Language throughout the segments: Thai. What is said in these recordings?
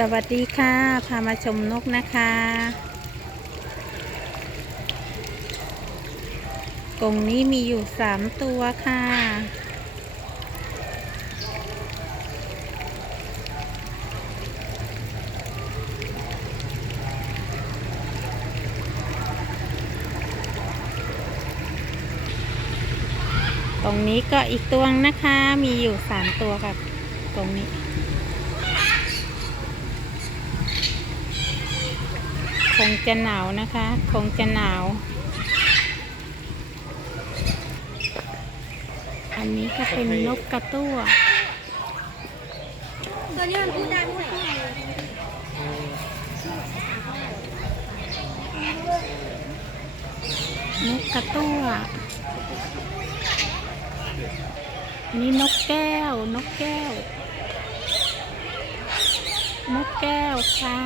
สวัสดีค่ะ พามาชมนกนะคะกรงนี้มีอยู่สามตัวค่ะ ตรงนี้ก็อีกตัวนะคะ มีอยู่สามตัวค่ะ ตรงนี้ คงจะหนาวนะคะ คงจะหนาว อันนี้ก็เป็นนกกระตั้วตัวนี้มันพูดได้พูดได้นกกระตั้วนนี้นกแก้ว นกแก้ว นกแก้วค่ะ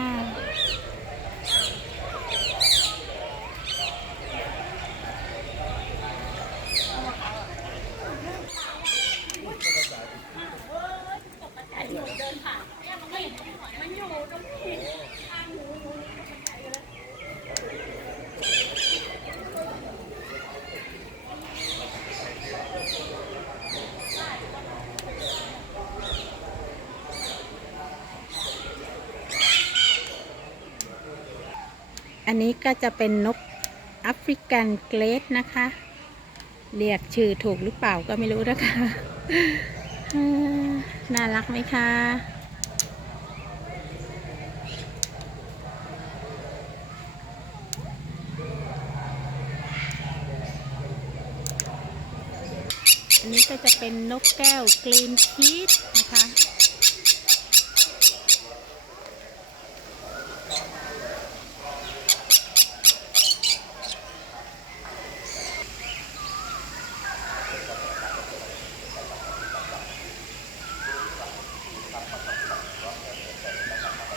อันนี้ก็จะเป็นนกแอฟริกันเกรดนะคะ เรียกชื่อถูกหรือเปล่าก็ไม่รู้นะคะน่ารักไหมคะอันนี้ก็จะเป็นนกแก้วกรีนชีสนะคะ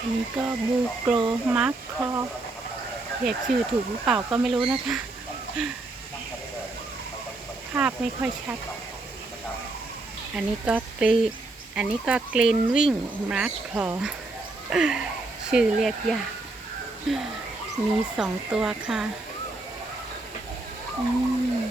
อันนี้ก็บูโกรมาร์คคอเรียกชื่อถูกหรือเปล่าก็ไม่รู้นะคะ ภาพไม่ค่อยชัด อันนี้ก็กรีอันนี้ก็กรีนวิ่งมาร์คคอชื่อเรียกยาก มีสองตัวค่ะ อืม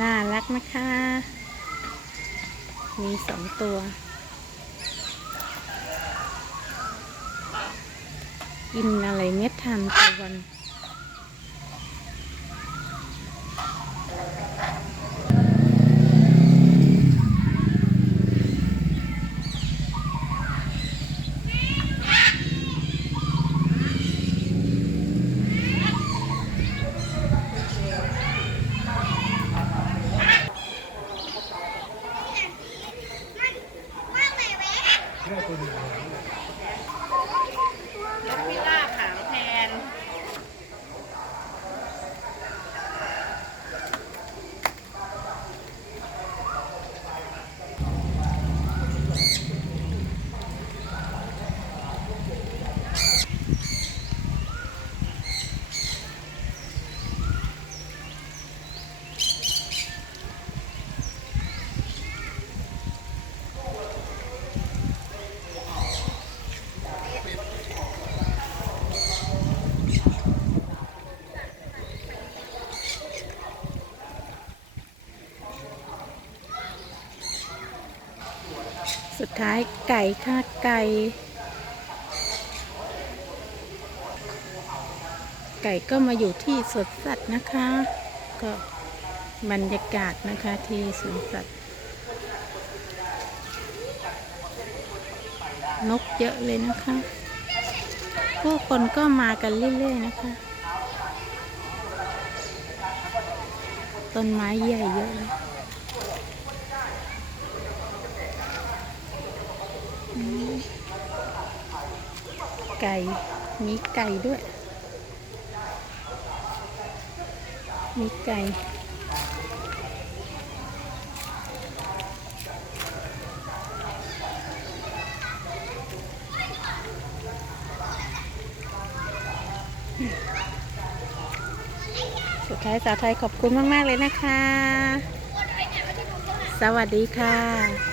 น่ารักนะคะ มีสองตัว กินอะไรเม็ดทานตะวันน ท้ายไก่ค่ะไก่ ไก่ก็มาอยู่ที่สวนสัตว์นะคะ ก็บรรยากาศนะคะที่สวนสัตว์ นกเยอะเลยนะคะ ผู้คนก็มากันเรื่อยๆนะคะ ต้นไม้ใหญ่เยอะเลย ไก่ มีไก่ด้วย มีไก่สุดท้ายสาวไทยขอบคุณมาก ๆ เลยนะคะ สวัสดีค่ะ